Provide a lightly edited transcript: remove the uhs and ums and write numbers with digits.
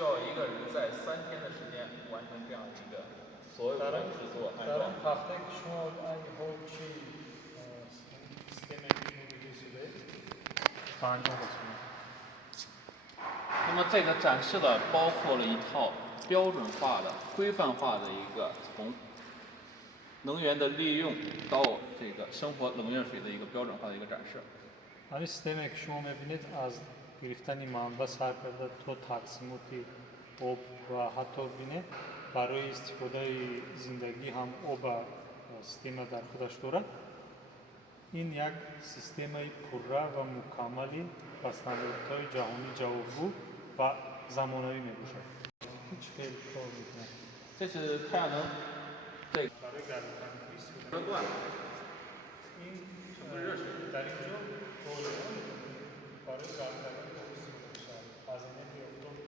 要一个人在3天的时间完成这样一个所有的制作安装。 那么这个展示的包括了一套标准化的、规范化的一个从能源的利用到这个生活冷热水的一个标准化的一个展示。 არის სისტემები შუა მებინეთ az گرفتن منبع سر کرده تو تقسیماتی آب و حتی بینه برای استفاده زندگی هم آب سیستم در خودش دارد. این یک سیستم پررو و مکملی با استانداردهای جهانی جوابگو و زمانه‌ای میباشد. هیچ خیلی کار میکنه. 这是太阳能这个 برای گرفتن استفاده罐， این در اینجا برای گرفتن